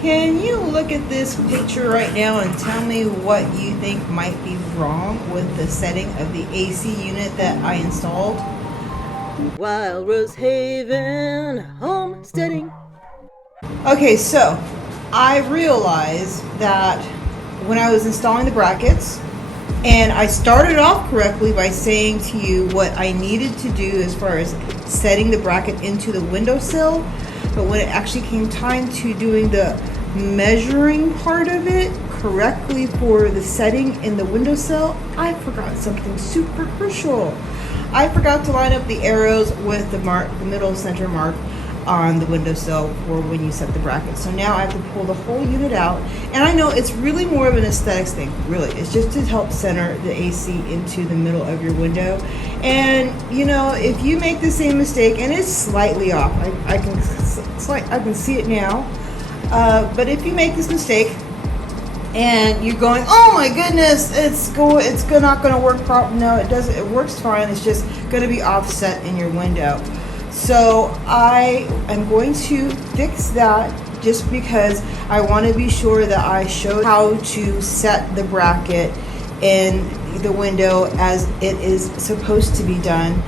Can you look at this picture right now and tell me what you think might be wrong with the setting of the AC unit that I installed? Wild Rose Haven Homesteading. Okay, so I realized that when I was installing the brackets, and I started off correctly by saying to you what I needed to do as far as setting the bracket into the windowsill, but when it actually came time to doing the measuring part of it correctly for the setting in the windowsill, I forgot something super crucial. I forgot to line up the arrows with the middle center mark on the windowsill for when you set the bracket. So now I have to pull the whole unit out, and I know it's really more of an aesthetics thing. Really, it's just to help center the AC into the middle of your window. And you know, if you make the same mistake, and it's slightly off, I can see it now. But if you make this mistake and you're going, oh my goodness, it's not going to work properly. No, it doesn't. It works fine. It's just going to be offset in your window. So I am going to fix that just because I want to be sure that I show how to set the bracket in the window as it is supposed to be done.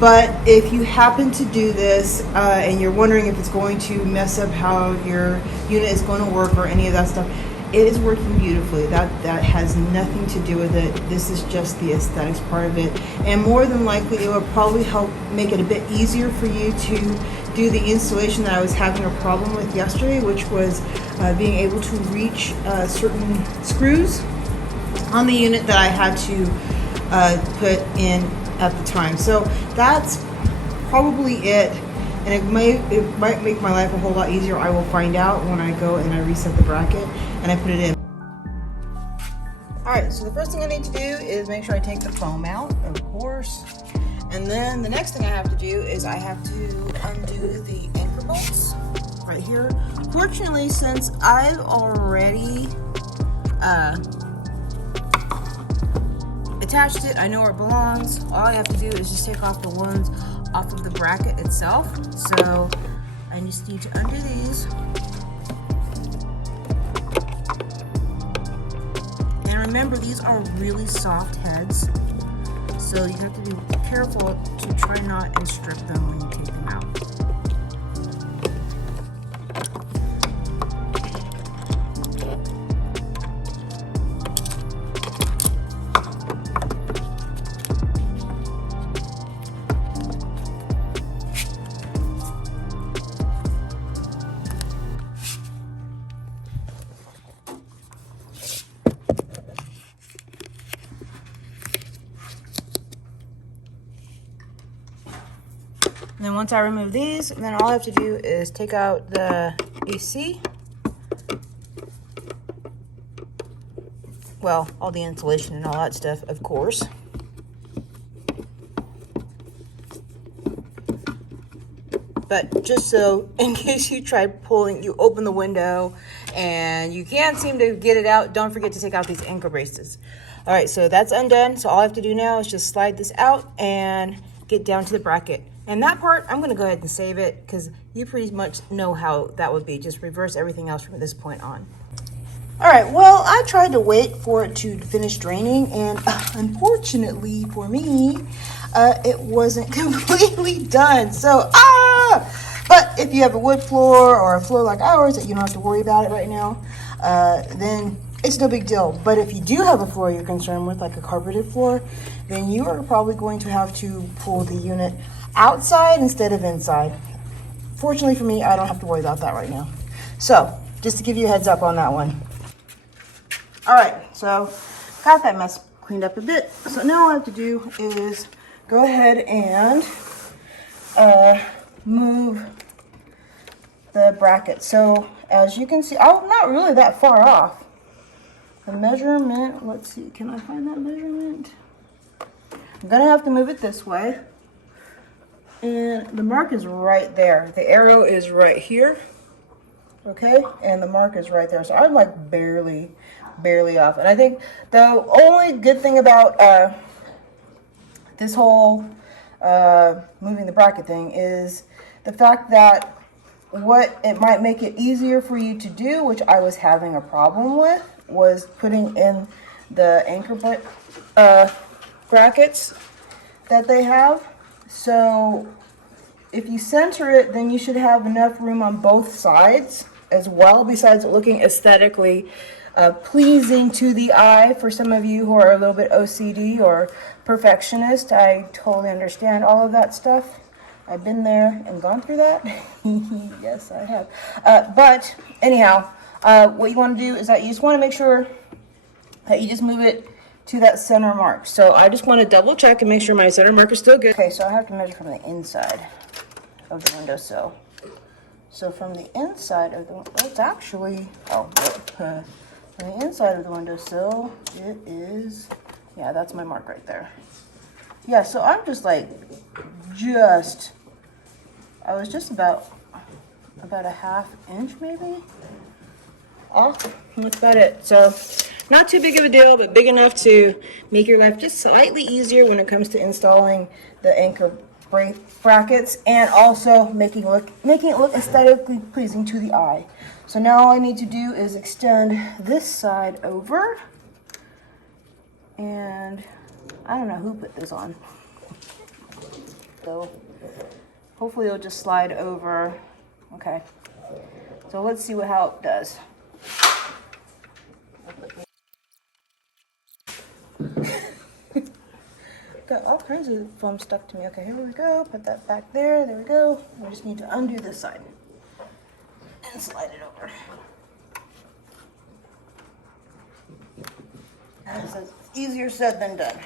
But if you happen to do this and you're wondering if it's going to mess up how your unit is going to work or any of that stuff, it is working beautifully. That has nothing to do with it. This is just the aesthetics part of it. And more than likely, it will probably help make it a bit easier for you to do the installation that I was having a problem with yesterday, which was being able to reach certain screws on the unit that I had to put in at the time. So that's probably it. And it might make my life a whole lot easier. I will find out when I go and I reset the bracket and I put it in. Alright, so the first thing I need to do is make sure I take the foam out, of course. And then the next thing I have to do is I have to undo the anchor bolts right here. Fortunately, since I've already attached it, I know where it belongs. All I have to do is just take off the ones off of the bracket itself. So I just need to undo these. And remember, these are really soft heads, so you have to be careful to try not and strip them when you take them out. And then once I remove these, then all I have to do is take out the AC. Well, all the insulation and all that stuff, of course. But just so, in case you try pulling, you open the window and you can't seem to get it out, don't forget to take out these anchor braces. All right, so that's undone. So all I have to do now is just slide this out and get down to the bracket. And that part, I'm gonna go ahead and save it because you pretty much know how that would be. Just reverse everything else from this point on. All right, well, I tried to wait for it to finish draining, and unfortunately for me, it wasn't completely done. So, but if you have a wood floor or a floor like ours that you don't have to worry about it right now, then it's no big deal. But if you do have a floor you're concerned with, like a carpeted floor, then you are probably going to have to pull the unit outside instead of inside. Fortunately for me, I don't have to worry about that right now. So, just to give you a heads up on that one. All right, so got that mess cleaned up a bit. So now all I have to do is go ahead and move the bracket. So as you can see, I'm not really that far off. The measurement, let's see, can I find that measurement? I'm gonna have to move it this way. And the mark is right there. The arrow is right here. Okay, and the mark is right there. So I'm like barely off. And I think the only good thing about this whole moving the bracket thing is the fact that what it might make it easier for you to do, which I was having a problem with, was putting in the anchor brackets that they have. So if you center it, then you should have enough room on both sides as well, besides it looking aesthetically pleasing to the eye. For some of you who are a little bit OCD or perfectionist, I totally understand all of that stuff. I've been there and gone through that. Yes, I have. But anyhow, what you want to do is that you just want to make sure that you just move it to that center mark. So I just want to double check and make sure my center mark is still good. Okay, so I have to measure from the inside of the windowsill. So from the inside of the, it's actually, from the inside of the windowsill, it is, yeah, that's my mark right there. Yeah, so I'm just like, I was just about a ½ inch maybe off. That's about it. So not too big of a deal, but big enough to make your life just slightly easier when it comes to installing the anchor brackets, and also making it look aesthetically pleasing to the eye. So now all I need to do is extend this side over, and I don't know who put this on. So hopefully it'll just slide over. Okay. So let's see how it does. Got all kinds of foam stuck to me. Okay, here we go. Put that back there. There we go. We just need to undo this side and slide it over. That's easier said than done.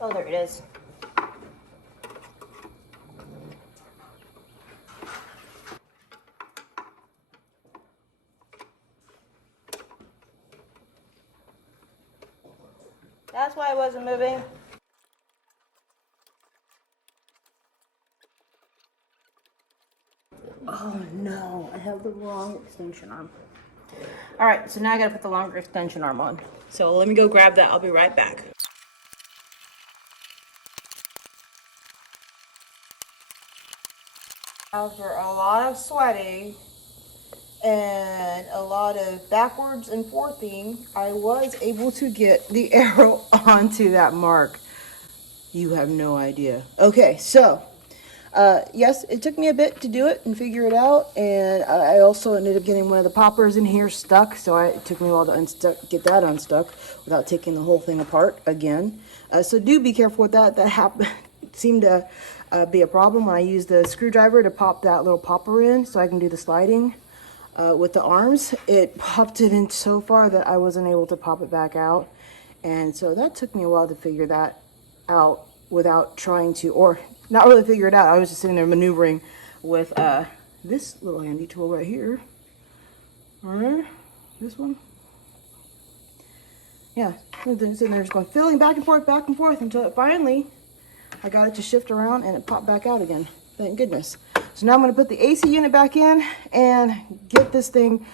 Oh, there it is. That's why I wasn't moving. Oh no, I have the wrong extension arm. All right, so now I gotta put the longer extension arm on. So let me go grab that. I'll be right back. After a lot of sweating and a lot of backwards and forthing, I was able to get the arrow onto that mark. You have no idea. Okay, so yes, it took me a bit to do it and figure it out, and I also ended up getting one of the poppers in here stuck, so it took me a while to get that unstuck without taking the whole thing apart again. So do be careful with that. That happened seemed to be a problem when I used the screwdriver to pop that little popper in so I can do the sliding with the arms. It popped it in so far that I wasn't able to pop it back out, and so that took me a while to figure that out without trying to, or not really figure it out. I was just sitting there maneuvering with this little handy tool right here. All right, this one. Yeah, sitting there just going, filling back and forth until it finally, I got it to shift around and it popped back out again. Thank goodness. So now I'm going to put the AC unit back in and get this thing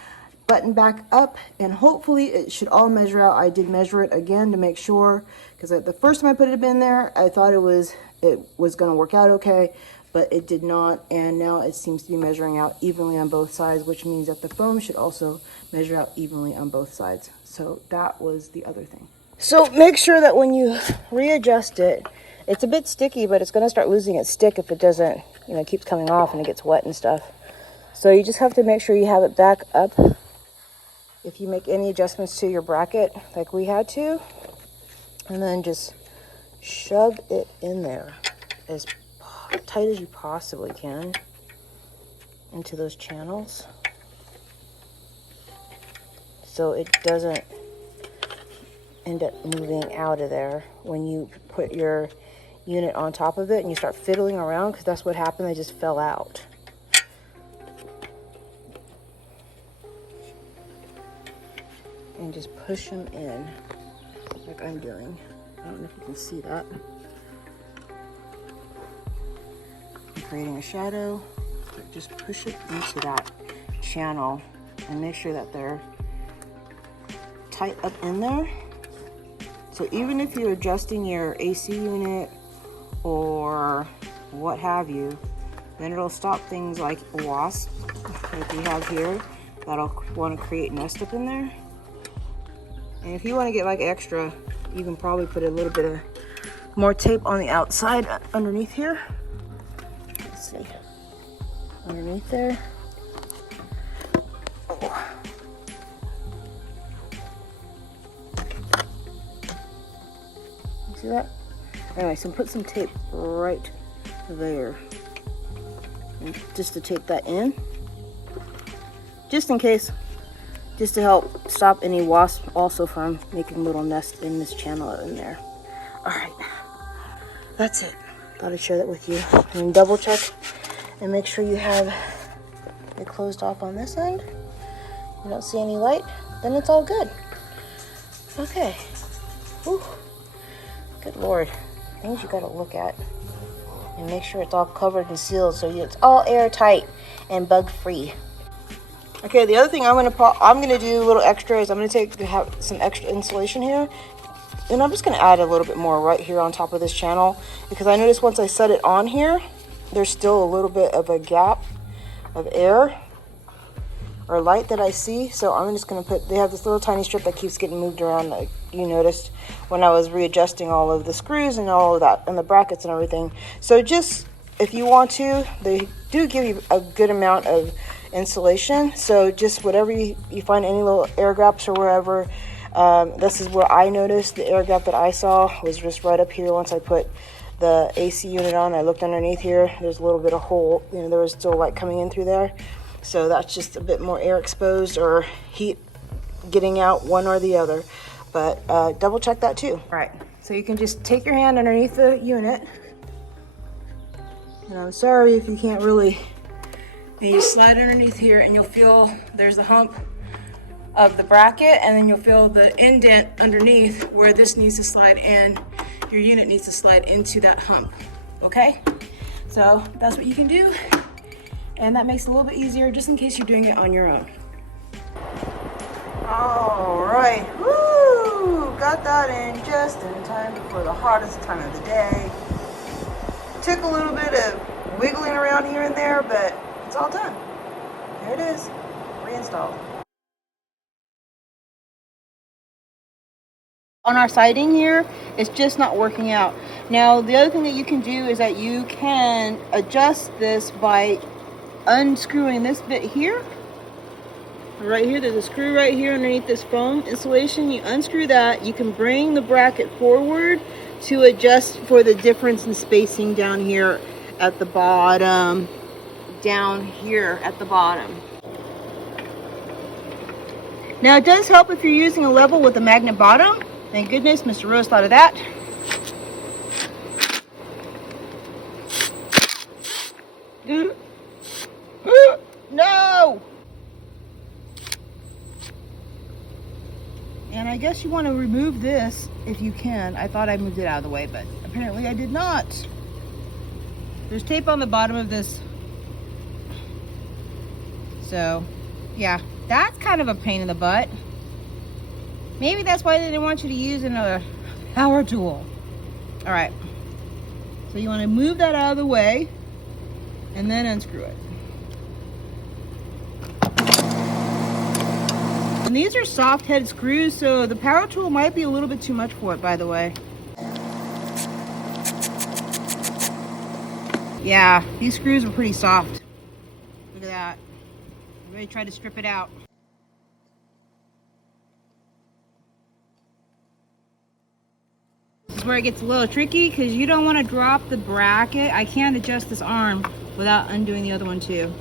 buttoned back up, and hopefully it should all measure out. I did measure it again to make sure, because the first time I put it in there, I thought it was going to work out okay, but it did not, and now it seems to be measuring out evenly on both sides, which means that the foam should also measure out evenly on both sides. So that was the other thing. So make sure that when you readjust it, it's a bit sticky, but it's going to start losing its stick if it doesn't, keeps coming off and it gets wet and stuff. So you just have to make sure you have it back up if you make any adjustments to your bracket like we had to, and then just shove it in there as tight as you possibly can into those channels so it doesn't end up moving out of there when you put your unit on top of it and you start fiddling around, because that's what happened. They just fell out. and just push them in like I'm doing. I don't know if you can see that. I'm creating a shadow. So just push it into that channel and make sure that they're tight up in there. So even if you're adjusting your AC unit or what have you, then it'll stop things like wasps, like we have here, that'll want to create nest up in there. And if you want to get like extra, you can probably put a little bit of more tape on the outside underneath here. Let's see, underneath there. Oh. You see that? Anyway, so put some tape right there, and just to tape that in, just in case, just to help stop any wasps also from making little nests in this channel in there. All right, that's it. Thought I'd share that with you. And double check and make sure you have it closed off on this end. You don't see any light, then it's all good. Okay. Whew. Good Lord. Things you gotta look at and make sure it's all covered and sealed so it's all airtight and bug free. Okay, the other thing I'm gonna do a little extra is I'm gonna have some extra insulation here, and I'm just gonna add a little bit more right here on top of this channel, because I noticed once I set it on here, there's still a little bit of a gap of air or light that I see. So I'm just gonna they have this little tiny strip that keeps getting moved around, like you noticed when I was readjusting all of the screws and all of that and the brackets and everything. So just, if you want to, they do give you a good amount of insulation. So just whatever you find, any little air gaps or wherever, this is where I noticed the air gap that I saw was just right up here. Once I put the AC unit on, I looked underneath here, there's a little bit of hole, you know, there was still light coming in through there. So that's just a bit more air exposed or heat getting out, one or the other. But double check that too. All right, so you can just take your hand underneath the unit. And I'm sorry if you can't really, you slide underneath here and you'll feel there's a hump of the bracket, and then you'll feel the indent underneath where this needs to slide in. Your unit needs to slide into that hump, okay? So that's what you can do. And that makes it a little bit easier just in case you're doing it on your own. All right, woo! Got that in just in time before the hottest time of the day. Took a little bit of wiggling around here and there, but it's all done. There it is, reinstalled. On our siding here, it's just not working out. Now, the other thing that you can do is that you can adjust this by unscrewing this bit here. Right here, there's a screw right here underneath this foam insulation. You unscrew that, you can bring the bracket forward to adjust for the difference in spacing down here at the bottom. Down here at the bottom. Now, it does help if you're using a level with a magnet bottom. Thank goodness Mr. Rose thought of that. No! And I guess you want to remove this if you can. I thought I moved it out of the way, but apparently I did not. There's tape on the bottom of this. So, yeah, that's kind of a pain in the butt. Maybe that's why they didn't want you to use another power tool. All right, so you want to move that out of the way and then unscrew it. And these are soft head screws, so the power tool might be a little bit too much for it, by the way. Yeah, these screws are pretty soft. Look at that. I really tried to strip it out. This is where it gets a little tricky because you don't want to drop the bracket. I can't adjust this arm without undoing the other one too.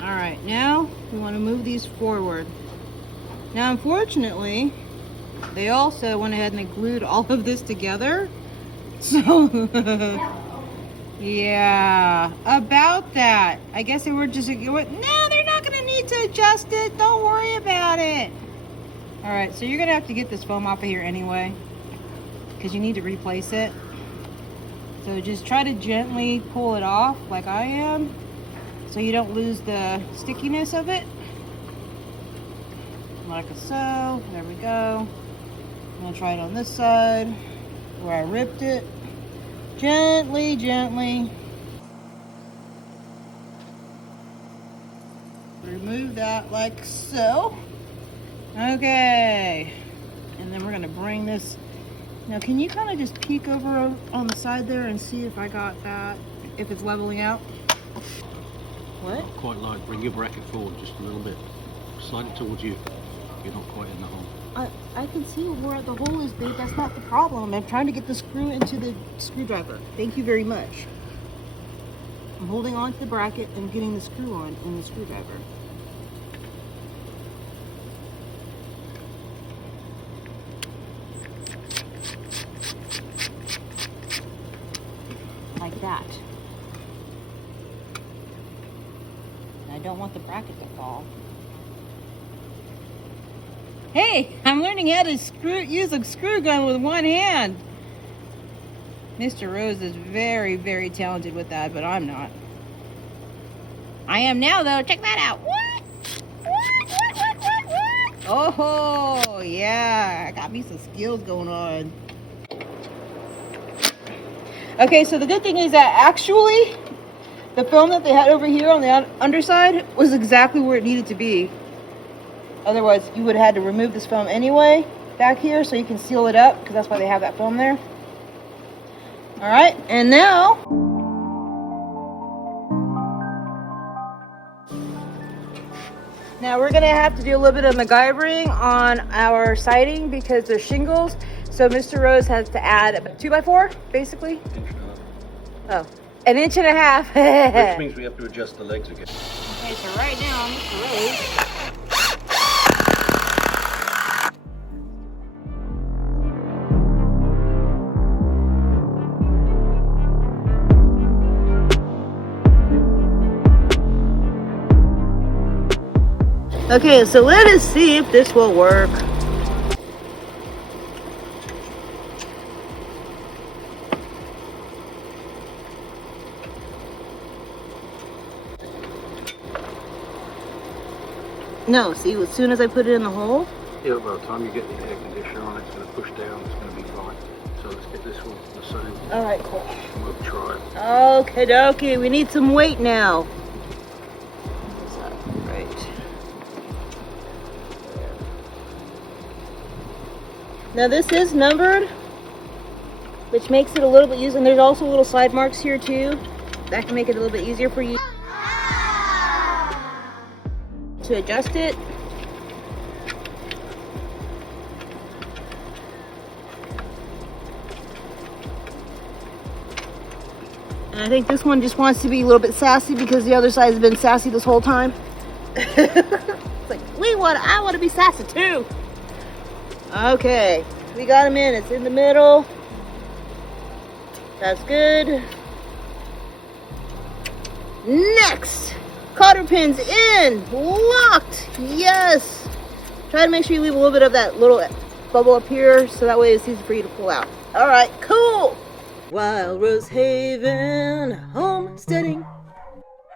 All right, now we want to move these forward. Now, unfortunately, They also went ahead and they glued all of this together. So, yeah, about that. I guess they were just, no, they're not going to need to adjust it. Don't worry about it. All right, so you're going to have to get this foam off of here anyway, because you need to replace it. So just try to gently pull it off like I am, so you don't lose the stickiness of it. Like so. There we go. I'm going to try it on this side where I ripped it. Gently, gently. Remove that like so. Okay. And then we're going to bring this. Now, can you kind of just peek over on the side there and see if I got that, if it's leveling out? What? Not quite like, bring your bracket forward just a little bit. Slide it towards you. You're not quite in the hole. I can see where the hole is, babe. That's not the problem. I'm trying to get the screw into the screwdriver. Thank you very much. I'm holding on to the bracket and getting the screw on in the screwdriver. Like that. I don't want the bracket to fall. Hey, I'm learning how to use a screw gun with one hand. Mr. Rose is very, very talented with that, but I'm not. I am now, though. Check that out. What? Oh, yeah. I got me some skills going on. Okay, so the good thing is that actually the foam that they had over here on the underside was exactly where it needed to be. Otherwise, you would have had to remove this foam anyway back here so you can seal it up, because that's why they have that foam there. All right, and now we're gonna have to do a little bit of MacGyvering on our siding because there's shingles. So Mr. Rose has to add a 2x4, basically. Oh, 1.5 inches. Which means we have to adjust the legs again. Okay, so right now, Mr. Rose. Okay, so let us see if this will work. No, see, as soon as I put it in the hole. Yeah, by the time you get the air conditioner on, it's going to push down, it's going to be fine. So let's get this one the same. All right, cool. We'll try it. Okay, dokie, we need some weight now. Right. Now this is numbered, which makes it a little bit easier. And there's also little slide marks here too. That can make it a little bit easier for you to adjust it. And I think this one just wants to be a little bit sassy because the other side has been sassy this whole time. It's like, I want to be sassy too. Okay, we got them in. It's in the middle. That's good. Next, cotter pins in, locked. Yes. Try to make sure you leave a little bit of that little bubble up here so that way it's easy for you to pull out. All right, cool. Wild Rose Haven, homesteading.